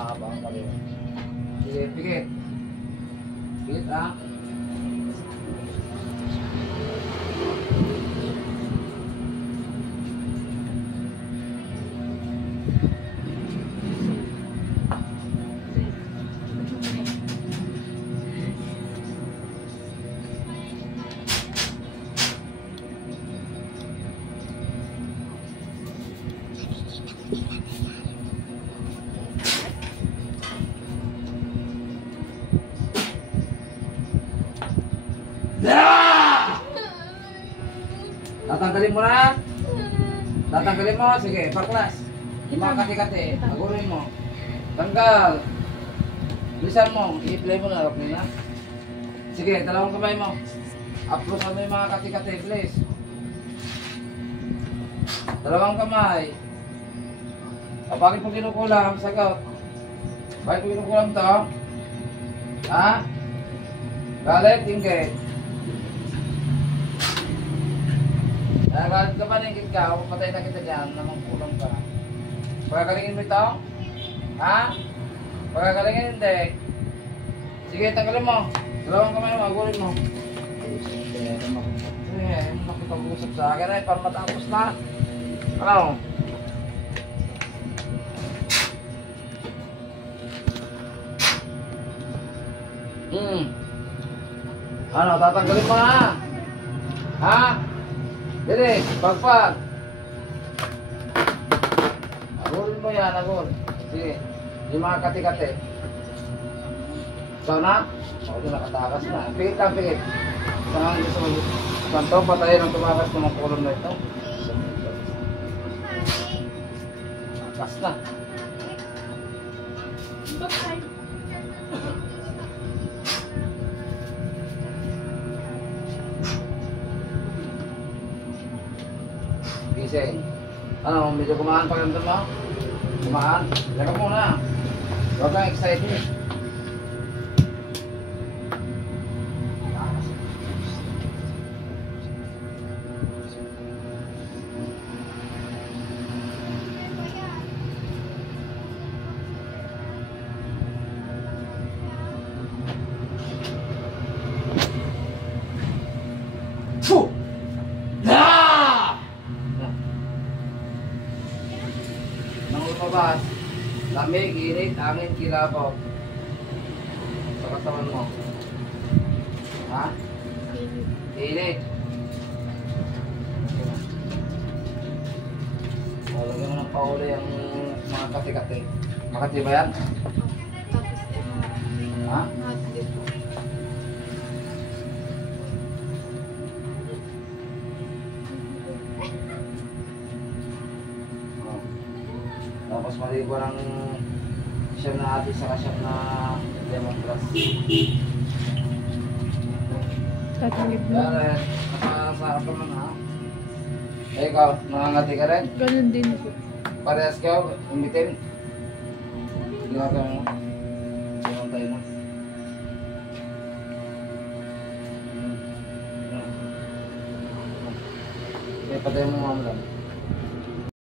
mahaba ang kaliwa. Sige, pikit. Pikit ha. Tatanggalin mo na. Tatanggalin mo. Sige, paklas. Yung mga kati-kati. Agurin mo. Tanggal. Bilisan mo. I-play mo na. Okay na. Sige, dalawang kamay mo. Approach mo yung mga kati-kati. Please. Dalawang kamay. Bakit mo kinukulam? Sagot. Bakit mo kinukulam to? Ha? Galit? Hindi. Galit ka ba ningkit ka? O patay na kita dyan. Namang kulang ka. Pagkakalingin mo ito? Ha? Pagkakalingin hindi. Sige, tanggalin mo. Dalawang kamay mo. Agulin mo. Sige, makipag-usap sa akin ay para matapos na. Ano? Ano, tatanggalin mo na. Ha? Dili, pagpag. Agulin mo yan, agul. Sige, yung mga kati-kati. So na? Ako din nakatakas na. Pikit lang, pikit. Saan gusto mo? Kanto, patayin ang tumakas ng mga kulong na ito. Takas na. Gising. Ano, medyo kumaan pa ganito mo? Kumaan? Laka muna. Huwag kang excited. Mabas, lamig, init, angin, kilabaw sa katawan mo. Ha? Init. Lagyan mo ng pauli ang mga kati-kati. Makati ba yan? Ha? Tapos maligo ng siyam na ati sa siyam na lemongrass. Tatalib mo. Kaya nakasarap naman ha. Eh ikaw, nangangati ka rin? Ganun din po. Parehas ka, umitin. Ginagawa mo. Sinong tayo na. Eh, patay mo mga lang.